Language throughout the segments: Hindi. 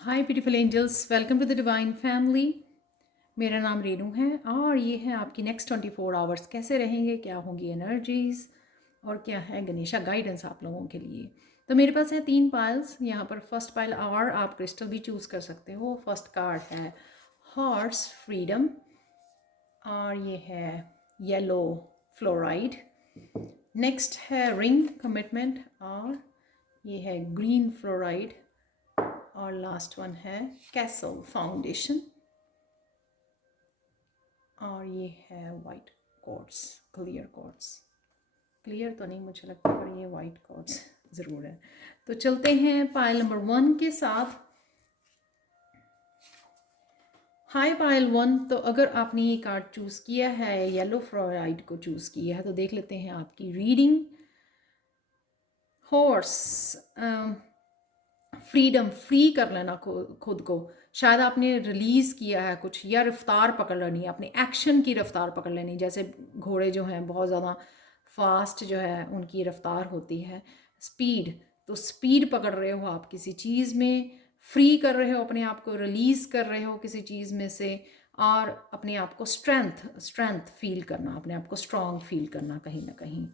Hi beautiful angels, welcome to the divine family. मेरा नाम रेनू है और ये है आपकी नेक्स्ट 24 आवर्स कैसे रहेंगे, क्या होंगी एनर्जीज और क्या है गणेशा गाइडेंस आप लोगों के लिए। तो मेरे पास है 3 पाइल्स यहाँ पर। फर्स्ट पाइल और आप क्रिस्टल भी चूज़ कर सकते हो। फर्स्ट कार्ड है हॉर्स फ्रीडम और ये है येलो फ्लोराइड। नेक्स्ट है रिंग कमिटमेंट और ये है ग्रीन फ्लोराइड। और लास्ट वन है कैसल फाउंडेशन और ये है white quartz, clear quartz. Clear तो नहीं मुझे लगता, पर ये वाइट कॉर्ड्स ज़रूर है। तो चलते हैं पाइल नंबर 1 के साथ। हाय पाइल 1, तो अगर आपने ये कार्ड चूज़ किया है, येलो फ्लोराइड को चूज़ किया है, तो देख लेते हैं आपकी रीडिंग। हॉर्स, फ्रीडम, फ्री कर लेना खुद को। शायद आपने रिलीज़ किया है कुछ, या रफ्तार पकड़ लेनी है, अपने एक्शन की रफ्तार पकड़ लेनी। जैसे घोड़े जो हैं बहुत ज़्यादा फास्ट जो है उनकी रफ्तार होती है, स्पीड। तो स्पीड पकड़ रहे हो आप किसी चीज़ में, फ्री कर रहे हो अपने आप को, रिलीज़ कर रहे हो किसी चीज़ में से, और अपने आप को स्ट्रेंथ फील करना, अपने आप को स्ट्रॉन्ग फील करना कहीं ना कहीं।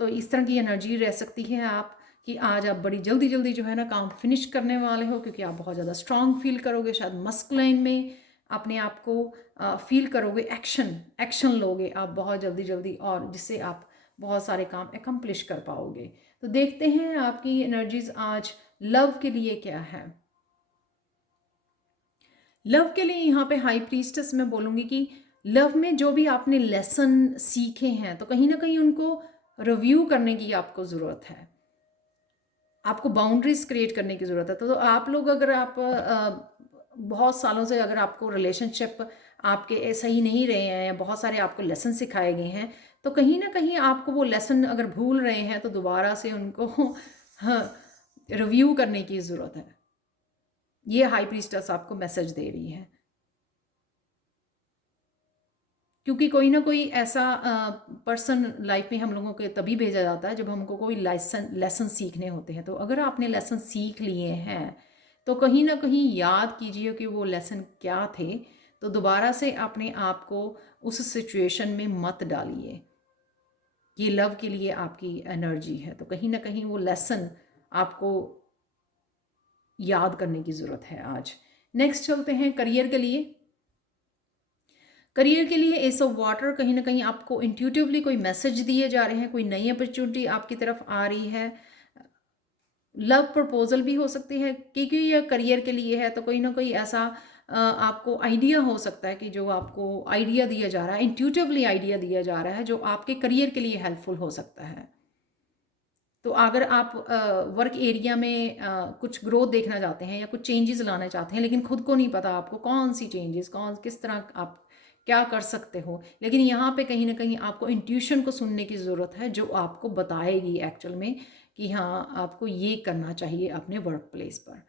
तो इस तरह की एनर्जी रह सकती है आप कि आज आप बड़ी जल्दी जल्दी जो है ना काम फिनिश करने वाले हो, क्योंकि आप बहुत ज़्यादा स्ट्रांग फील करोगे। शायद मस्कुलाइन में अपने आप को फील करोगे, एक्शन लोगे आप बहुत जल्दी जल्दी, और जिससे आप बहुत सारे काम एकम्प्लिश कर पाओगे। तो देखते हैं आपकी एनर्जीज आज लव के लिए क्या है। लव के लिए यहाँ पे हाई प्रीस्टेस मैं बोलूँगी कि लव में जो भी आपने लेसन सीखे हैं, तो कहीं ना कहीं उनको रिव्यू करने की आपको ज़रूरत है। आपको बाउंड्रीज क्रिएट करने की ज़रूरत है। तो आप लोग अगर आप बहुत सालों से अगर आपको रिलेशनशिप आपके सही नहीं रहे हैं, या बहुत सारे आपको लेसन सिखाए गए हैं, तो कहीं ना कहीं आपको वो लेसन अगर भूल रहे हैं, तो दोबारा से उनको हाँ, रिव्यू करने की ज़रूरत है। ये हाई प्रीस्टेस आपको मैसेज दे रही है, क्योंकि कोई ना कोई ऐसा पर्सन लाइफ में हम लोगों के तभी भेजा जाता है जब हमको कोई लेसन सीखने होते हैं। तो अगर आपने लेसन सीख लिए हैं, तो कहीं ना कहीं याद कीजिए कि वो लेसन क्या थे। तो दोबारा से अपने आप को उस सिचुएशन में मत डालिए। ये लव के लिए आपकी एनर्जी है, तो कहीं ना कहीं वो लेसन आपको याद करने की ज़रूरत है आज। नेक्स्ट चलते हैं करियर के लिए। करियर के लिए एस ऑफ वाटर, कहीं ना कहीं आपको इंट्यूटिवली कोई मैसेज दिए जा रहे हैं, कोई नई अपॉर्चुनिटी आपकी तरफ आ रही है। लव प्रपोजल भी हो सकती है, क्योंकि ये करियर के लिए है, तो कोई ना कोई ऐसा आपको आइडिया हो सकता है कि जो आपको आइडिया दिया जा रहा है, इंट्यूटिवली आइडिया दिया जा रहा है, जो आपके करियर के लिए हेल्पफुल हो सकता है। तो अगर आप वर्क एरिया में कुछ ग्रोथ देखना चाहते हैं या कुछ चेंजेस लाना चाहते हैं, लेकिन खुद को नहीं पता आपको कौन सी चेंजेस, किस तरह आप क्या कर सकते हो, लेकिन यहाँ पे कहीं ना कहीं आपको इंट्यूशन को सुनने की ज़रूरत है, जो आपको बताएगी एक्चुअल में कि हाँ आपको ये करना चाहिए अपने वर्क प्लेस पर।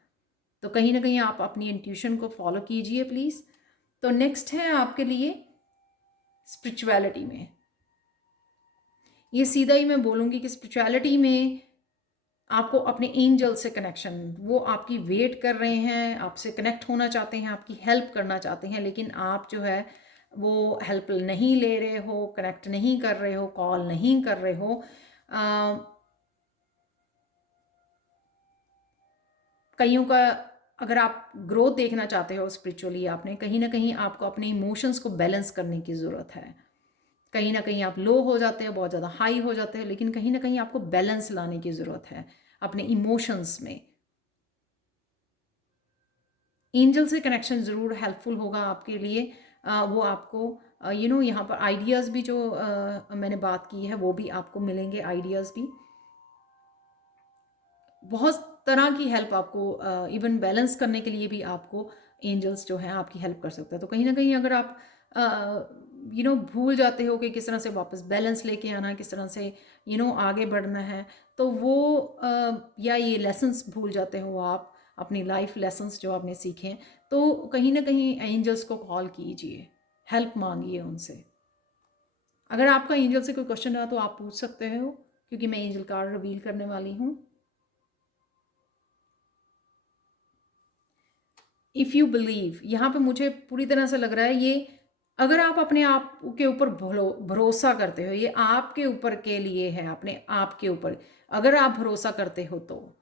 तो कहीं ना कहीं आप अपनी इंट्यूशन को फॉलो कीजिए प्लीज़। तो नेक्स्ट है आपके लिए स्पिरिचुअलिटी में। ये सीधा ही मैं बोलूँगी कि स्पिरिचुअलिटी में आपको अपने एंजल से कनेक्शन, वो आपकी वेट कर रहे हैं, आपसे कनेक्ट होना चाहते हैं, आपकी हेल्प करना चाहते हैं, लेकिन आप जो है वो हेल्प नहीं ले रहे हो, कनेक्ट नहीं कर रहे हो, कॉल नहीं कर रहे हो। कईयों का, अगर आप ग्रोथ देखना चाहते हो स्पिरिचुअली, आपने कहीं ना कहीं आपको अपने इमोशंस को बैलेंस करने की ज़रूरत है। कहीं ना कहीं आप लो हो जाते हैं, बहुत ज़्यादा हाई हो जाते हैं, लेकिन कहीं ना कहीं आपको बैलेंस लाने की ज़रूरत है अपने इमोशंस में। एंजल से कनेक्शन ज़रूर हेल्पफुल होगा आपके लिए। वो आपको यहाँ पर आइडियाज़ भी जो मैंने बात की है, वो भी आपको मिलेंगे, आइडियाज़ भी। बहुत तरह की हेल्प आपको, इवन बैलेंस करने के लिए भी आपको एंजल्स जो हैं आपकी हेल्प कर सकते हैं। तो कहीं ना कहीं अगर आप भूल जाते हो कि किस तरह से वापस बैलेंस लेके आना है, किस तरह से आगे बढ़ना है, तो वो या ये लेसन्स भूल जाते हो आप, अपनी लाइफ लेसन्स जो आपने सीखे हैं, तो कहीं ना कहीं एंजल्स को कॉल कीजिए, हेल्प मांगिए उनसे। अगर आपका एंजल से कोई क्वेश्चन रहा तो आप पूछ सकते हो, क्योंकि मैं एंजल कार्ड रिवील करने वाली हूँ। इफ़ यू बिलीव, यहाँ पे मुझे पूरी तरह से लग रहा है ये, अगर आप अपने आप के ऊपर भरोसा करते हो, ये आपके ऊपर के लिए है, अपने आप के ऊपर अगर आप भरोसा करते हो तो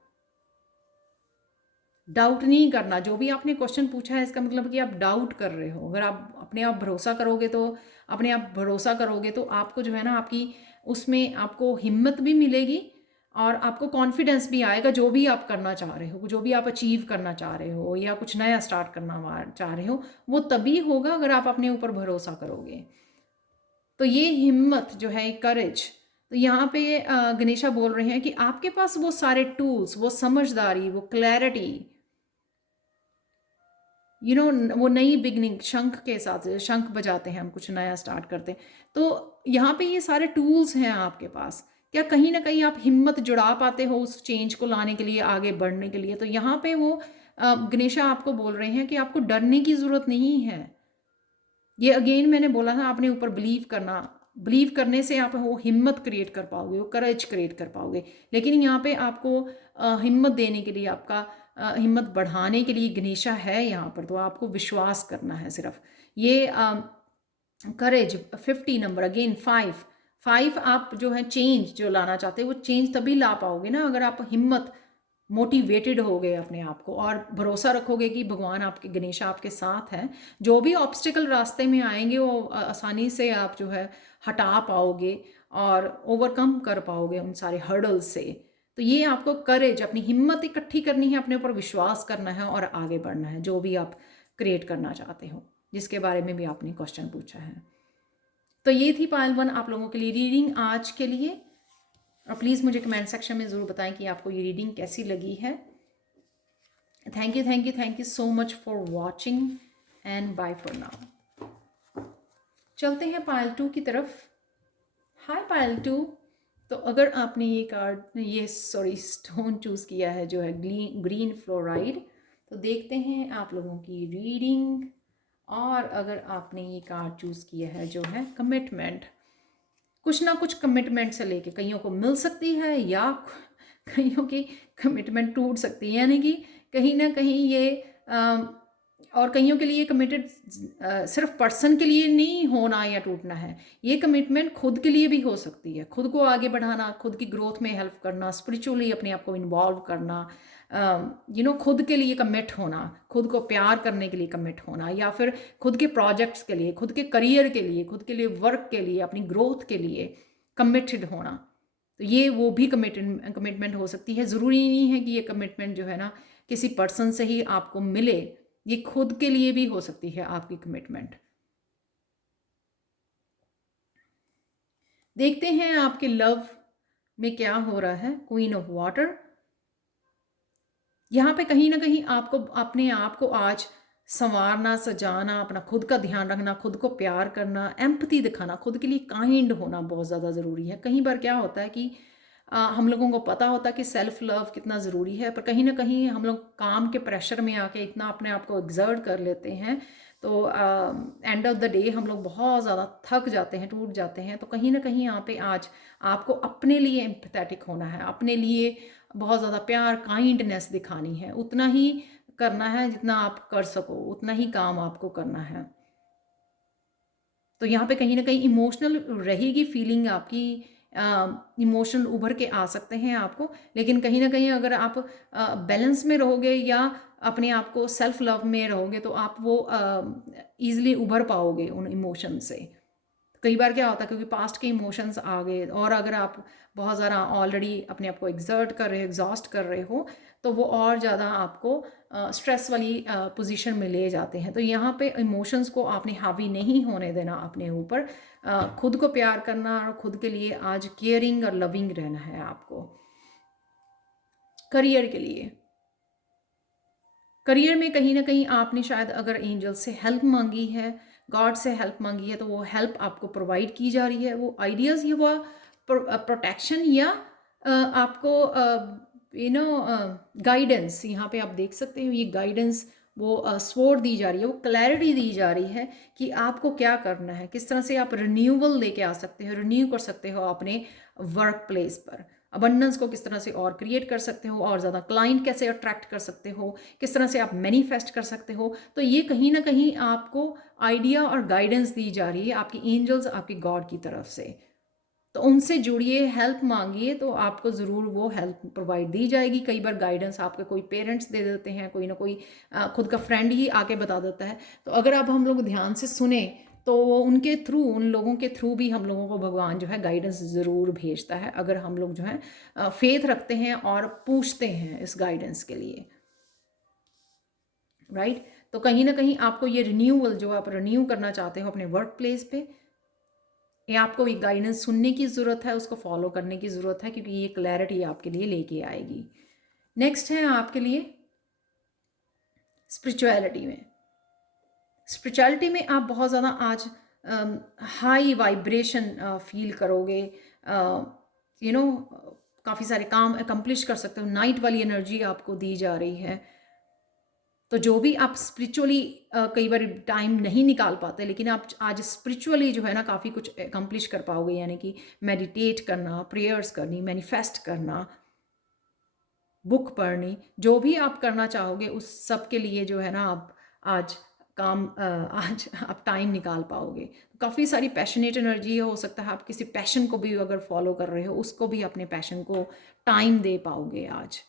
डाउट नहीं करना। जो भी आपने क्वेश्चन पूछा है इसका मतलब कि आप डाउट कर रहे हो। अगर आप अपने आप भरोसा करोगे तो आपको जो है ना, आपकी उसमें आपको हिम्मत भी मिलेगी और आपको कॉन्फिडेंस भी आएगा। जो भी आप करना चाह रहे हो, जो भी आप अचीव करना चाह रहे हो या कुछ नया स्टार्ट करना चाह रहे हो, वो तभी होगा अगर आप अपने ऊपर भरोसा करोगे। तो ये हिम्मत जो है, करेज, तो यहाँ पे गणेशा बोल रहे हैं कि आपके पास वो सारे टूल्स, वो समझदारी, वो क्लैरिटी, वो नई बिगनिंग, शंख के साथ शंख बजाते हैं हम, कुछ नया स्टार्ट करते हैं, तो यहाँ पे ये सारे टूल्स हैं आपके पास। क्या कहीं ना कहीं आप हिम्मत जुड़ा पाते हो उस चेंज को लाने के लिए, आगे बढ़ने के लिए? तो यहाँ पे वो गणेशा आपको बोल रहे हैं कि आपको डरने की ज़रूरत नहीं है। ये अगेन मैंने बोला था, अपने ऊपर बिलीव करना, बिलीव करने से आप वो हिम्मत क्रिएट कर पाओगे, वो करेज क्रिएट कर पाओगे। लेकिन यहाँ पे आपको हिम्मत देने के लिए, आपका हिम्मत बढ़ाने के लिए गणेशा है यहाँ पर, तो आपको विश्वास करना है सिर्फ। ये करेज 50 नंबर, अगेन 5 आप जो है चेंज जो लाना चाहते हैं वो चेंज तभी ला पाओगे ना अगर आप हिम्मत, मोटिवेटेड हो गए अपने आप को और भरोसा रखोगे कि भगवान आपके, गणेशा आपके साथ हैं। जो भी ऑब्स्टिकल रास्ते में आएंगे वो आसानी से आप जो है हटा पाओगे और ओवरकम कर पाओगे उन सारे हर्डल्स से। तो ये आपको करेज, अपनी हिम्मत इकट्ठी करनी है, अपने ऊपर विश्वास करना है और आगे बढ़ना है, जो भी आप क्रिएट करना चाहते हो, जिसके बारे में भी आपने क्वेश्चन पूछा है। तो ये थी पायल 1 आप लोगों के लिए रीडिंग आज के लिए। और प्लीज़ मुझे कमेंट सेक्शन में ज़रूर बताएं कि आपको ये रीडिंग कैसी लगी है। Thank you so much for watching and bye for now. चलते हैं पायल 2 की तरफ। हाय पायल 2। तो अगर आपने ये स्टोन चूज़ किया है जो है ग्रीन फ्लोराइड, तो देखते हैं आप लोगों की रीडिंग। और अगर आपने ये कार्ड चूज़ किया है जो है कमिटमेंट, कुछ ना कुछ कमिटमेंट से लेके कईयों को मिल सकती है या कईयों की कमिटमेंट टूट सकती है, यानी कि कहीं ना कहीं ये और कईयों के लिए कमिटेड सिर्फ पर्सन के लिए नहीं होना या टूटना है, ये कमिटमेंट खुद के लिए भी हो सकती है। खुद को आगे बढ़ाना, खुद की ग्रोथ में हेल्प करना, स्पिरिचुअली अपने आप को इन्वॉल्व करना, खुद के लिए कमिट होना, खुद को प्यार करने के लिए कमिट होना, या फिर खुद के प्रोजेक्ट्स के लिए, खुद के करियर के लिए, खुद के लिए वर्क के लिए, अपनी ग्रोथ के लिए कमिटेड होना। तो ये वो भी कमिटमेंट हो सकती है। ज़रूरी नहीं है कि ये कमिटमेंट जो है ना किसी पर्सन से ही आपको मिले, ये खुद के लिए भी हो सकती है आपकी कमिटमेंट। देखते हैं आपके लव में क्या हो रहा है। क्वीन ऑफ वाटर, यहाँ पे कहीं ना कहीं आपको अपने आप को आज संवारना, सजाना, अपना खुद का ध्यान रखना, खुद को प्यार करना, एम्पैथी दिखाना, खुद के लिए काइंड होना बहुत ज़्यादा ज़रूरी है। कई बार क्या होता है कि हम लोगों को पता होता है कि सेल्फ लव कितना ज़रूरी है, पर कहीं ना कहीं हम लोग काम के प्रेशर में आके इतना अपने आप को एग्जर्ट कर लेते हैं, तो एंड ऑफ द डे हम लोग बहुत ज़्यादा थक जाते हैं, टूट जाते हैं। तो कहीं ना कहीं यहाँ पे आज आपको अपने लिए एम्पैथेटिक होना है, अपने लिए बहुत ज़्यादा प्यार, काइंडनेस दिखानी है। उतना ही करना है जितना आप कर सको, उतना ही काम आपको करना है। तो यहाँ पे कहीं ना कहीं इमोशनल रहेगी फीलिंग आपकी, इमोशनल उभर के आ सकते हैं आपको, लेकिन कहीं ना कहीं अगर आप बैलेंस में रहोगे या अपने आप को सेल्फ लव में रहोगे तो आप वो ईजिली उभर पाओगे उन इमोशन से। कई बार क्या होता है, क्योंकि पास्ट के इमोशंस आ गए और अगर आप बहुत ज़्यादा ऑलरेडी अपने आप को एग्जर्ट कर रहे हो, एग्जॉस्ट कर रहे हो, तो वो और ज़्यादा आपको स्ट्रेस वाली पोजीशन में ले जाते हैं। तो यहाँ पे इमोशंस को आपने हावी नहीं होने देना अपने ऊपर, खुद को प्यार करना और खुद के लिए आज केयरिंग और लविंग रहना है आपको। करियर के लिए, करियर में कहीं ना कहीं आपने शायद अगर एंजल से हेल्प मांगी है, गॉड से हेल्प मांगी है, तो वो हेल्प आपको प्रोवाइड की जा रही है। वो आइडियाज़ या वो प्रोटेक्शन या आपको गाइडेंस, यहाँ पे आप देख सकते हो ये गाइडेंस, वो सपोर्ट दी जा रही है, वो क्लैरिटी दी जा रही है कि आपको क्या करना है, किस तरह से आप रिन्यूअल लेके आ सकते हो, रिन्यू कर सकते हो अपने वर्क प्लेस पर। अबंडेंस को किस तरह से और क्रिएट कर सकते हो, और ज़्यादा क्लाइंट कैसे अट्रैक्ट कर सकते हो, किस तरह से आप मैनिफेस्ट कर सकते हो। तो ये कहीं ना कहीं आपको आइडिया और गाइडेंस दी जा रही है आपकी एंजल्स, आपकी गॉड की तरफ से। तो उनसे जुड़िए, हेल्प मांगिए, तो आपको ज़रूर वो हेल्प प्रोवाइड दी जाएगी। कई बार गाइडेंस आपके कोई पेरेंट्स दे देते हैं, कोई ना कोई खुद का फ्रेंड ही आके बता देता है। तो अगर अब हम लोग ध्यान से सुने तो उनके थ्रू, उन लोगों के थ्रू भी हम लोगों को भगवान जो है गाइडेंस ज़रूर भेजता है, अगर हम लोग जो है फेथ रखते हैं और पूछते हैं इस गाइडेंस के लिए, राइट। तो कहीं ना कहीं आपको ये रिन्यूअल जो आप रिन्यू करना चाहते हो अपने वर्क प्लेस पे, ये आपको एक गाइडेंस सुनने की ज़रूरत है, उसको फॉलो करने की ज़रूरत है, क्योंकि ये क्लैरिटी आपके लिए लेके आएगी। नेक्स्ट है आपके लिए स्पिरिचुअलिटी में। स्पिरिचुअलिटी में आप बहुत ज़्यादा आज हाई वाइब्रेशन फील करोगे, यू नो काफ़ी सारे काम अकम्प्लिश कर सकते हो, नाइट वाली एनर्जी आपको दी जा रही है। तो जो भी आप स्पिरिचुअली कई बार टाइम नहीं निकाल पाते, लेकिन आप आज स्पिरिचुअली जो है ना काफ़ी कुछ अकम्प्लिश कर पाओगे, यानी कि मेडिटेट करना, प्रेयर्स करनी, मैनिफेस्ट करना, बुक पढ़नी, जो भी आप करना चाहोगे उस सब के लिए जो है ना आप आज आज आप टाइम निकाल पाओगे। काफ़ी सारी पैशनेट एनर्जी हो सकता है, आप किसी पैशन को भी अगर फॉलो कर रहे हो उसको भी अपने पैशन को टाइम दे पाओगे आज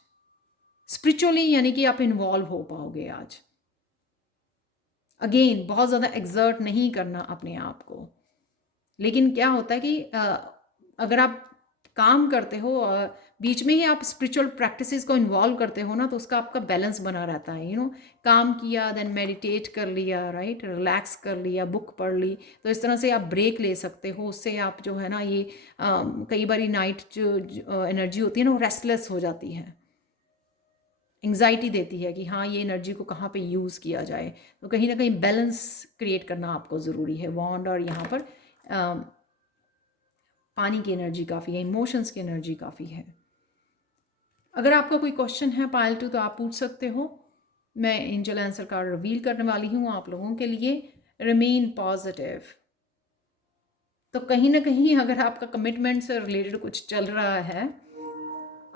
स्पिरिचुअली, यानी कि आप इन्वॉल्व हो पाओगे आज। अगेन बहुत ज़्यादा एक्सर्ट नहीं करना अपने आप को, लेकिन क्या होता है कि अगर आप काम करते हो और बीच में ही आप स्पिरिचुअल प्रैक्टिसेस को इन्वॉल्व करते हो ना, तो उसका आपका बैलेंस बना रहता है। काम किया, देन मेडिटेट कर लिया, राइट, रिलैक्स कर लिया, बुक पढ़ ली, तो इस तरह से आप ब्रेक ले सकते हो। उससे आप जो है ना ये कई बार नाइट जो एनर्जी होती है ना वो रेस्टलेस हो जाती है, एंग्जाइटी देती है कि हाँ ये एनर्जी को कहाँ पे यूज़ किया जाए। तो कहीं ना कहीं बैलेंस क्रिएट करना आपको ज़रूरी है। वॉन्ड और यहाँ पर पानी की एनर्जी काफ़ी है, इमोशंस की एनर्जी काफ़ी है। अगर आपका कोई क्वेश्चन है पायल टू तो आप पूछ सकते हो, मैं एंजल आंसर कार्ड रिवील करने वाली हूँ आप लोगों के लिए। Remain positive. तो कहीं ना कहीं अगर आपका कमिटमेंट से रिलेटेड कुछ चल रहा है,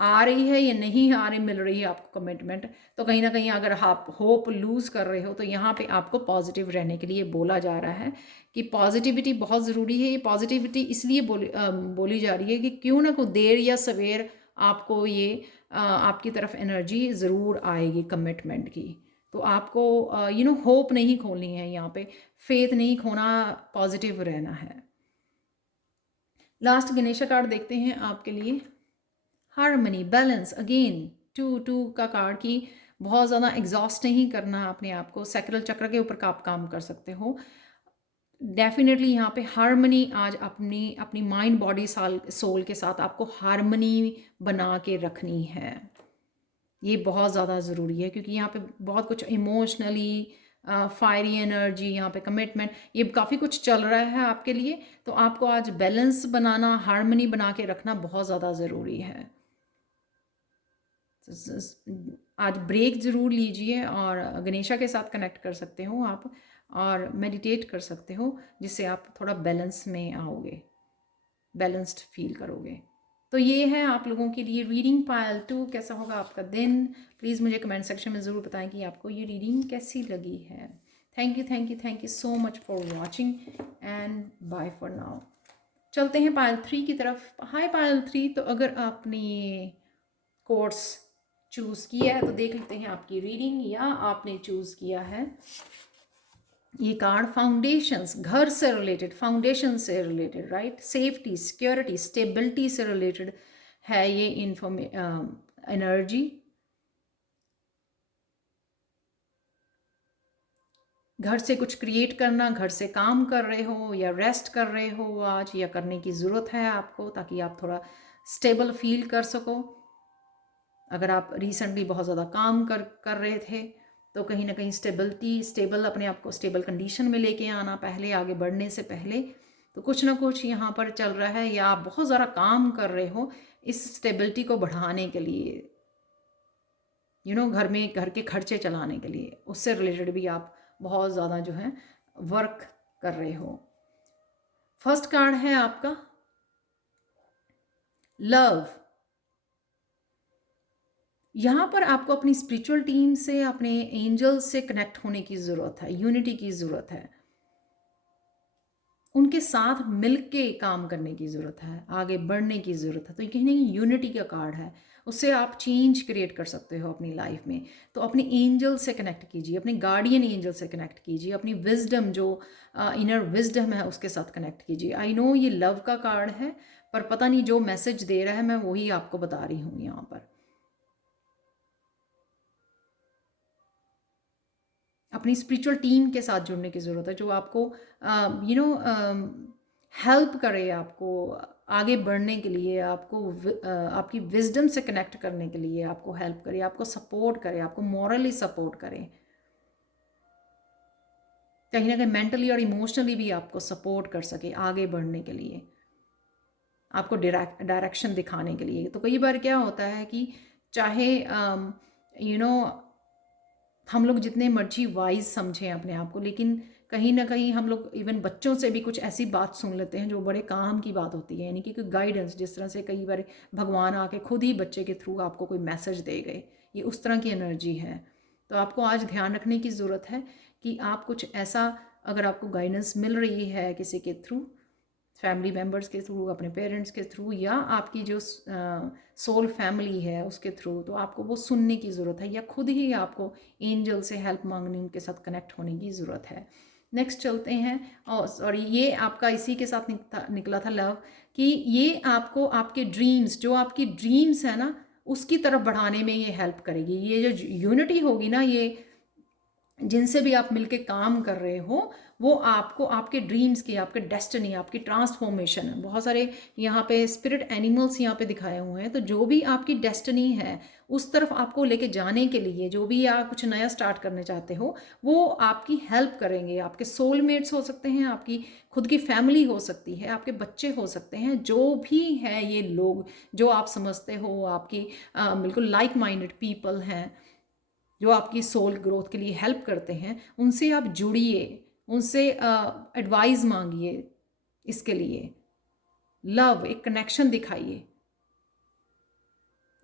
आ रही है या नहीं आ रही, मिल रही है आपको कमिटमेंट, तो कहीं ना कहीं अगर आप होप लूज़ कर रहे हो तो यहाँ पे आपको पॉजिटिव रहने के लिए बोला जा रहा है कि पॉजिटिविटी बहुत ज़रूरी है। ये पॉजिटिविटी इसलिए बोली जा रही है कि क्यों ना कोई देर या सवेर आपको ये आपकी तरफ एनर्जी ज़रूर आएगी कमिटमेंट की। तो आपको होप नहीं खोलनी है, यहाँ पे फेथ नहीं खोना, पॉजिटिव रहना है। लास्ट गणेशा कार्ड देखते हैं आपके लिए। हारमनी, बैलेंस, अगेन टू का कार्ड की बहुत ज़्यादा एग्जॉस्ट नहीं करना अपने आप को। सैक्रल चक्र के ऊपर आप काम कर सकते हो। डेफिनेटली यहाँ पे हारमनी आज अपनी अपनी माइंड बॉडी सोल के साथ आपको हारमनी बना के रखनी है। ये बहुत ज़्यादा ज़रूरी है, क्योंकि यहाँ पे बहुत कुछ इमोशनली फायरी एनर्जी, यहाँ पे कमिटमेंट, ये काफ़ी कुछ चल रहा है आपके लिए। तो आपको आज बैलेंस बनाना, हारमनी बना के रखना बहुत ज़्यादा ज़रूरी है। आज ब्रेक ज़रूर लीजिए और गणेशा के साथ कनेक्ट कर सकते हो आप, और मेडिटेट कर सकते हो, जिससे आप थोड़ा बैलेंस में आओगे, बैलेंस्ड फील करोगे। तो ये है आप लोगों के लिए रीडिंग पायल टू। कैसा होगा आपका दिन, प्लीज़ मुझे कमेंट सेक्शन में ज़रूर बताएं कि आपको ये रीडिंग कैसी लगी है। Thank you so much for watching and bye for now. चलते हैं पायल 3 की तरफ। हाय पायल 3, तो अगर आपने ये कोर्स चूज़ किया है तो देख लेते हैं आपकी रीडिंग, या आपने चूज़ किया है ये कार्ड फाउंडेशंस, घर से रिलेटेड, फाउंडेशन से related, right, safety, security, stability से रिलेटेड है ये एनर्जी। घर से कुछ क्रिएट करना, घर से काम कर रहे हो या रेस्ट कर रहे हो आज, या करने की ज़रूरत है आपको, ताकि आप थोड़ा स्टेबल फील कर सको। अगर आप रिसेंटली बहुत ज़्यादा काम कर रहे थे तो कहीं ना कहीं स्टेबल अपने आप को स्टेबल कंडीशन में लेके आना, पहले आगे बढ़ने से पहले। तो कुछ ना कुछ यहाँ पर चल रहा है, या आप बहुत ज़्यादा काम कर रहे हो इस स्टेबिलिटी को बढ़ाने के लिए, घर में घर के खर्चे चलाने के लिए, उससे रिलेटेड भी आप बहुत ज़्यादा जो है वर्क कर रहे हो। फर्स्ट कार्ड है आपका लव, यहाँ पर आपको अपनी स्पिरिचुअल टीम से, अपने एंजल्स से कनेक्ट होने की ज़रूरत है, यूनिटी की ज़रूरत है। उनके साथ मिलके काम करने की ज़रूरत है, आगे बढ़ने की ज़रूरत है। तो ये कहीं न कहीं यूनिटी का कार्ड है, उससे आप चेंज क्रिएट कर सकते हो अपनी लाइफ़ में। तो अपने एंजल से कनेक्ट कीजिए, अपने गार्डियन एंजल से कनेक्ट कीजिए, अपनी विज़डम जो इनर विज़डम है उसके साथ कनेक्ट कीजिए। आई नो ये लव का कार्ड है, पर पता नहीं जो मैसेज दे रहा है मैं वही आपको बता रही हूँ यहाँ पर। अपनी स्पिरिचुअल टीम के साथ जुड़ने की ज़रूरत है जो आपको हेल्प करे, आपको आगे बढ़ने के लिए, आपको आपकी विजडम से कनेक्ट करने के लिए आपको हेल्प करे, आपको सपोर्ट करे, आपको मॉरली सपोर्ट करे, कहीं ना कहीं मेंटली और इमोशनली भी आपको सपोर्ट कर सके आगे बढ़ने के लिए, आपको डायरेक्शन दिखाने के लिए। तो कई बार क्या होता है कि चाहे यू नो हम लोग जितने मर्जी वाइज समझें अपने आप को, लेकिन कहीं ना कहीं हम लोग इवन बच्चों से भी कुछ ऐसी बात सुन लेते हैं जो बड़े काम की बात होती है, यानी कि कोई गाइडेंस, जिस तरह से कई बार भगवान आके खुद ही बच्चे के थ्रू आपको कोई मैसेज दे गए, ये उस तरह की एनर्जी है। तो आपको आज ध्यान रखने की ज़रूरत है कि आप कुछ ऐसा, अगर आपको गाइडेंस मिल रही है किसी के थ्रू, फैमिली मेम्बर्स के थ्रू, अपने पेरेंट्स के थ्रू, या आपकी जो सोल फैमिली है उसके थ्रू, तो आपको वो सुनने की ज़रूरत है, या खुद ही आपको एंजल से हेल्प मांगनी, उनके साथ कनेक्ट होने की ज़रूरत है। नेक्स्ट चलते हैं, और सॉरी ये आपका इसी के साथ निकला था लव, कि ये आपको आपके ड्रीम्स, जो आपकी ड्रीम्स है ना उसकी तरफ बढ़ाने में ये हेल्प करेगी। ये जो यूनिटी होगी ना, ये जिनसे भी आप मिलके काम कर रहे हो, वो आपको आपके ड्रीम्स की, आपके डेस्टिनी, आपकी ट्रांसफॉर्मेशन, बहुत सारे यहाँ पे स्पिरिट एनिमल्स यहाँ पे दिखाए हुए हैं, तो जो भी आपकी डेस्टिनी है उस तरफ आपको लेके जाने के लिए, जो भी आप कुछ नया स्टार्ट करने चाहते हो, वो आपकी हेल्प करेंगे। आपके सोलमेट्स हो सकते हैं, आपकी खुद की फैमिली हो सकती है, आपके बच्चे हो सकते हैं, जो भी हैं ये लोग जो आप समझते हो आपकी बिल्कुल लाइक माइंडेड पीपल हैं, जो आपकी सोल ग्रोथ के लिए हेल्प करते हैं, उनसे आप जुड़िए, उनसे एडवाइस मांगिए, इसके लिए लव, एक कनेक्शन दिखाइए।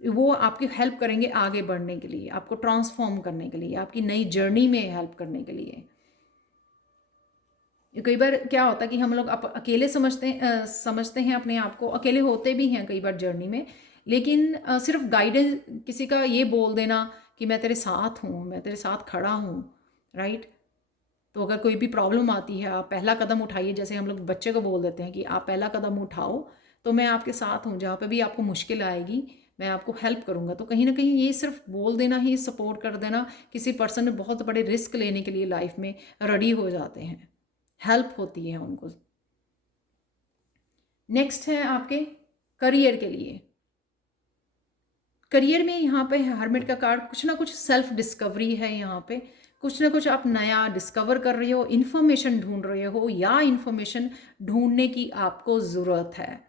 वो आपकी हेल्प करेंगे आगे बढ़ने के लिए, आपको ट्रांसफॉर्म करने के लिए, आपकी नई जर्नी में हेल्प करने के लिए। कई बार क्या होता है कि हम लोग अकेले समझते हैं अपने आप को, अकेले होते भी हैं कई बार जर्नी में, लेकिन सिर्फ गाइडेंस, किसी का ये बोल देना कि मैं तेरे साथ हूँ, मैं तेरे साथ खड़ा हूँ, राइट। तो अगर कोई भी प्रॉब्लम आती है, आप पहला कदम उठाइए, जैसे हम लोग बच्चे को बोल देते हैं कि आप पहला कदम उठाओ, तो मैं आपके साथ हूँ, जहाँ पे भी आपको मुश्किल आएगी मैं आपको हेल्प करूँगा। तो कहीं ना कहीं ये सिर्फ बोल देना ही, सपोर्ट कर देना, किसी पर्सन में बहुत बड़े रिस्क लेने के लिए लाइफ में रेडी हो जाते हैं, हेल्प होती है उनको। नेक्स्ट है आपके करियर के लिए। करियर में यहाँ पे हर्मिट का कार्ड, कुछ ना कुछ सेल्फ डिस्कवरी है यहाँ पे, कुछ ना कुछ आप नया डिस्कवर कर रहे हो, इन्फॉर्मेशन ढूंढ रहे हो, या इन्फॉर्मेशन ढूंढने की आपको ज़रूरत है।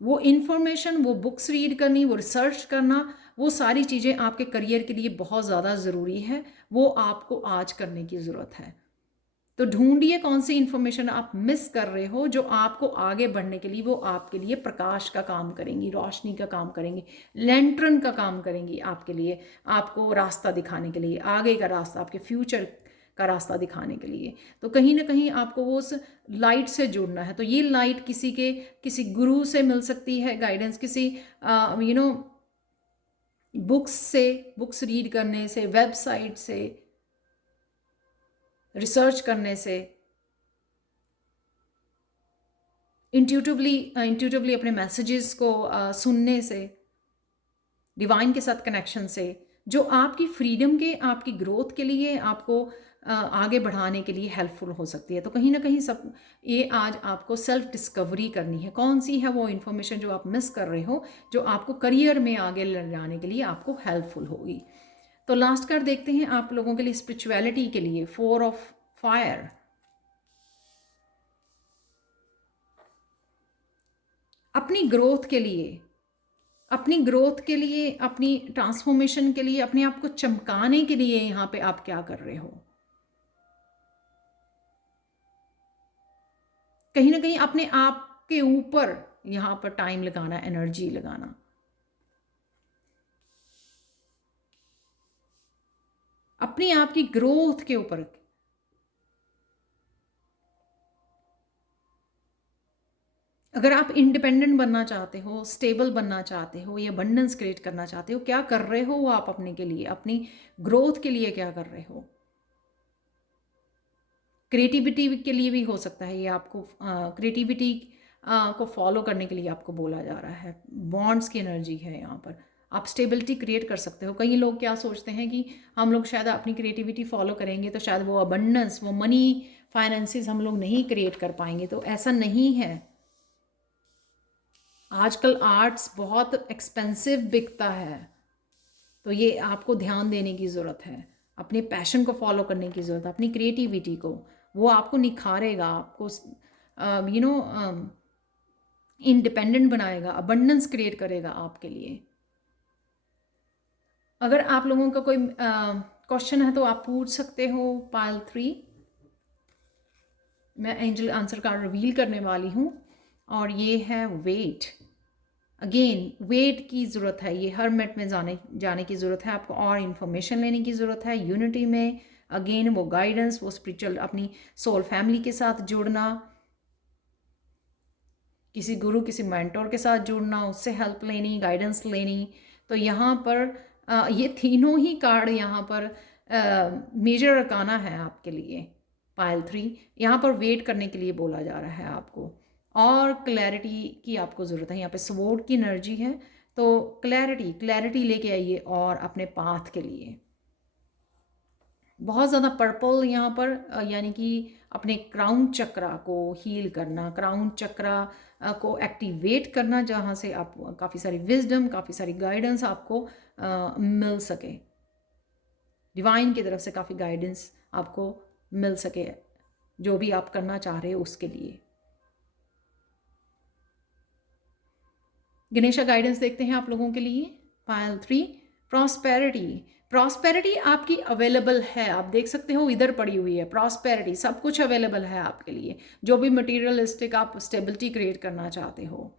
वो इन्फॉर्मेशन, वो बुक्स रीड करनी, वो रिसर्च करना, वो सारी चीज़ें आपके करियर के लिए बहुत ज़्यादा ज़रूरी है, वो आपको आज करने की ज़रूरत है। तो ढूंढिए कौन सी इन्फॉर्मेशन आप मिस कर रहे हो, जो आपको आगे बढ़ने के लिए, वो आपके लिए प्रकाश का काम करेंगी, रोशनी का काम करेंगी, लैंटर्न का काम करेंगी आपके लिए, आपको रास्ता दिखाने के लिए, आगे का रास्ता, आपके फ्यूचर का रास्ता दिखाने के लिए। तो कहीं ना कहीं आपको वो उस लाइट से जुड़ना है। तो ये लाइट किसी गुरु से मिल सकती है गाइडेंस, किसी यू नो बुक्स से, बुक्स रीड करने से, वेबसाइट से, रिसर्च करने से, इंट्यूटिवली अपने मैसेजेस को सुनने से, डिवाइन के साथ कनेक्शन से, जो आपकी फ्रीडम के, आपकी ग्रोथ के लिए, आपको आगे बढ़ाने के लिए हेल्पफुल हो सकती है। तो कहीं ना कहीं सब ये आज आपको सेल्फ डिस्कवरी करनी है, कौन सी है वो इन्फॉर्मेशन जो आप मिस कर रहे हो, जो आपको करियर में आगे ले जाने के लिए आपको हेल्पफुल होगी। तो लास्ट कार्ड देखते हैं आप लोगों के लिए स्पिरिचुअलिटी के लिए, 4 ऑफ फायर। अपनी ग्रोथ के लिए, अपनी ग्रोथ के लिए, अपनी ट्रांसफॉर्मेशन के लिए, अपने आप को चमकाने के लिए यहाँ पे आप क्या कर रहे हो। कहीं ना कहीं अपने आप के ऊपर यहाँ पर टाइम लगाना, एनर्जी लगाना, अपने आप की ग्रोथ के ऊपर। अगर आप इंडिपेंडेंट बनना चाहते हो, स्टेबल बनना चाहते हो या अबंडेंस क्रिएट करना चाहते हो, क्या कर रहे हो वो आप अपने के लिए, अपनी ग्रोथ के लिए क्या कर रहे हो? क्रिएटिविटी के लिए भी हो सकता है ये आपको, क्रिएटिविटी को फॉलो करने के लिए आपको बोला जा रहा है। बॉन्ड्स की एनर्जी है यहाँ पर। आप स्टेबिलिटी क्रिएट कर सकते हो। कई लोग क्या सोचते हैं कि हम लोग शायद अपनी क्रिएटिविटी फॉलो करेंगे तो शायद वो अबंडेंस, वो मनी, फाइनेंसेस हम लोग नहीं क्रिएट कर पाएंगे, तो ऐसा नहीं है। आजकल आर्ट्स बहुत एक्सपेंसिव बिकता है, तो ये आपको ध्यान देने की ज़रूरत है। अपने पैशन को फॉलो करने की ज़रूरत है, अपनी क्रिएटिविटी को। वो आपको निखारेगा, आपको इंडिपेंडेंट बनाएगा, अबंडेंस क्रिएट करेगा आपके लिए। अगर आप लोगों का कोई क्वेश्चन है तो आप पूछ सकते हो। पाइल 3 मैं एंजल आंसर कार्ड रिवील करने वाली हूँ, और ये है वेट। अगेन वेट की ज़रूरत है, ये हरमेट में जाने की ज़रूरत है आपको, और इन्फॉर्मेशन लेने की ज़रूरत है यूनिटी में। अगेन वो गाइडेंस, वो स्पिरिचुअल, अपनी सोल फैमिली के साथ जुड़ना, किसी गुरु, किसी मेंटोर के साथ जुड़ना, उससे हेल्प लेनी, गाइडेंस लेनी। तो यहाँ पर ये तीनों ही कार्ड यहाँ पर मेजर अरकाना है आपके लिए। पाइल 3 यहाँ पर वेट करने के लिए बोला जा रहा है आपको, और क्लैरिटी की आपको ज़रूरत है। यहाँ पे स्वॉर्ड की एनर्जी है, तो क्लैरिटी लेके आइए और अपने पाथ के लिए। बहुत ज़्यादा पर्पल यहाँ पर, यानी कि अपने क्राउन चक्रा को हील करना, क्राउन चक्रा को एक्टिवेट करना, जहाँ से आप काफ़ी सारी विजडम, काफ़ी सारी गाइडेंस आपको मिल सके, डिवाइन की तरफ से काफ़ी गाइडेंस आपको मिल सके, जो भी आप करना चाह रहे हो उसके लिए। गणेशा गाइडेंस देखते हैं आप लोगों के लिए। पाइल 3 प्रॉस्पेरिटी आपकी अवेलेबल है, आप देख सकते हो इधर पड़ी हुई है प्रॉस्पेरिटी, सब कुछ अवेलेबल है आपके लिए। जो भी मटेरियलिस्टिक आप स्टेबिलिटी क्रिएट करना चाहते हो,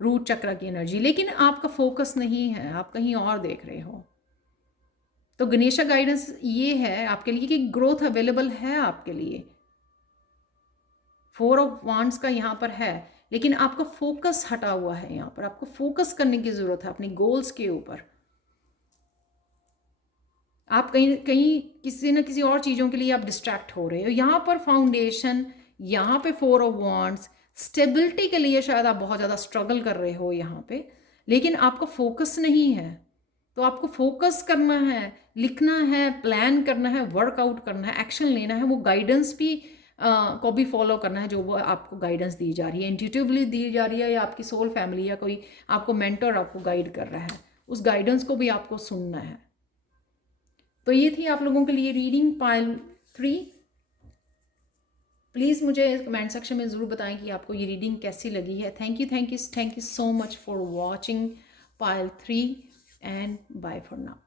रूट चक्र की एनर्जी, लेकिन आपका फोकस नहीं है, आप कहीं और देख रहे हो। तो गणेशा गाइडेंस ये है आपके लिए कि ग्रोथ अवेलेबल है आपके लिए। 4 ऑफ वांड्स का यहाँ पर है, लेकिन आपका फोकस हटा हुआ है। यहाँ पर आपको फोकस करने की ज़रूरत है अपने गोल्स के ऊपर। आप कहीं कहीं किसी न किसी और चीज़ों के लिए आप डिस्ट्रैक्ट हो रहे हो। यहाँ पर फाउंडेशन, यहाँ पे 4 ऑफ वांड्स, स्टेबिलिटी के लिए शायद आप बहुत ज़्यादा स्ट्रगल कर रहे हो यहाँ पे, लेकिन आपका फोकस नहीं है। तो आपको फोकस करना है, लिखना है, प्लान करना है, वर्कआउट करना है, एक्शन लेना है, वो गाइडेंस भी को भी फॉलो करना है, जो वो आपको गाइडेंस दी जा रही है, इंट्यूटिवली दी जा रही है, या आपकी सोल फैमिली या कोई आपको मेंटर आपको गाइड कर रहा है, उस गाइडेंस को भी आपको सुनना है। तो ये थी आप लोगों के लिए रीडिंग पाइल 3। प्लीज़ मुझे कमेंट सेक्शन में ज़रूर बताएं कि आपको ये रीडिंग कैसी लगी है। Thank you so much for watching पाइल 3 एंड बाय फॉर नाउ।